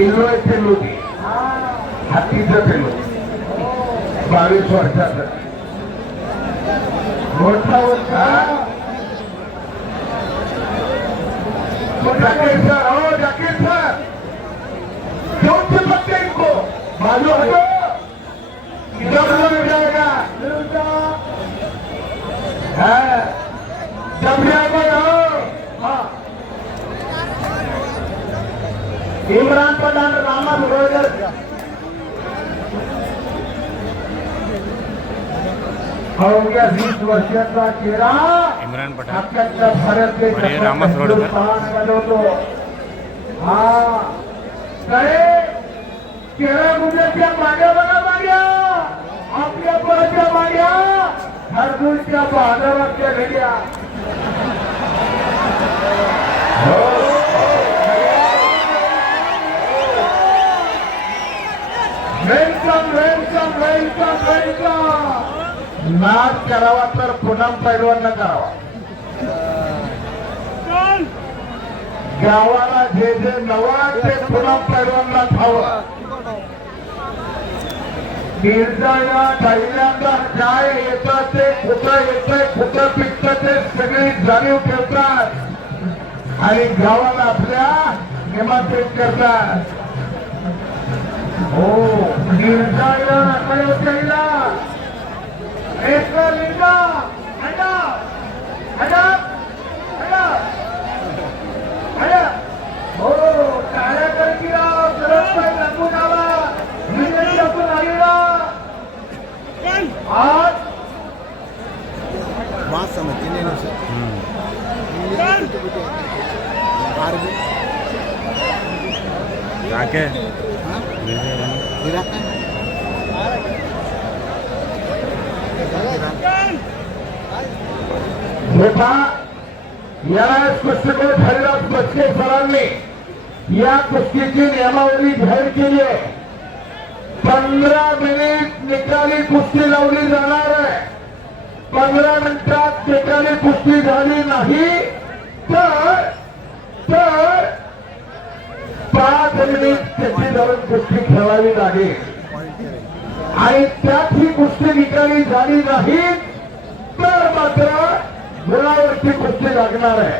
पिल्लू आहे पिल्लू ती हातीचं पिल्लू 22 वर्षाचं मोठा होता जाकीर सर हो जाकीर सर क्यों चिपकते इनको बाजू हटो जब लग जाएगा जब जाएगा इमरान पठाण रामा बरोबर हो गया 20 वर्षाचा चेहरा इमरान पठाण आपल्या भारत बड़े रामा बरोबर हा काय चेहरा गुजरातच्या माग्या बघा माग्या आपल्या पराच्या माग्या हरदूरच्या बाजारातल्या घड्या वेलकम वेलकम वेलकम वेलकम नाच करावा तर पुनम पैलवान करावा गावाला जे जे नवा ते पुनम पैलवानला खावं निर्दया पहिल्यांदा काय येतं ते कुठं येतंय कुठं पिकतं ते सगळी जाणीव ठेवतात आणि गावाला आपल्या निमंत्रित करतात हो निर्दया नकळवतेला एक लिंगा हटा हटा हटा हटा हो टाळ्या करकी राव सरळ पाय लागून आला विजयी आपण आलेला आज बात समझते नहीं ना जाके मोठा याला कुस्तीकोट हरिदास बच्चे सरांनी या कुस्तीची नियमावली जाहीर केली आहे 15 मिनिट निकाली कुस्ती लावली जाणार आहे 15 मिनिटात निकाली कुस्ती झाली नाही तर 5 मिनिट त्याची धरून कुस्ती खेळावी लागेल आणि त्यात ही कुस्ती निकाली झाली नाही तर मात्र गुणावरची कुस्ती लागणार आहे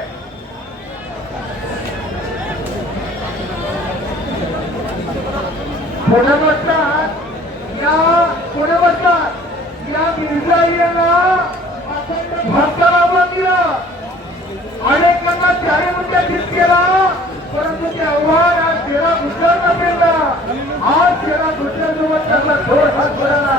पुणे बसतात या मिर्झाईला भारताला दिला अनेकांना 4 मुद्द्या जित केला परंतु ते आव्हान आज शेरा गुजरातला पेलला आज शेरा गुजरातसोबत त्यांना थोड हात पडला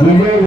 विजय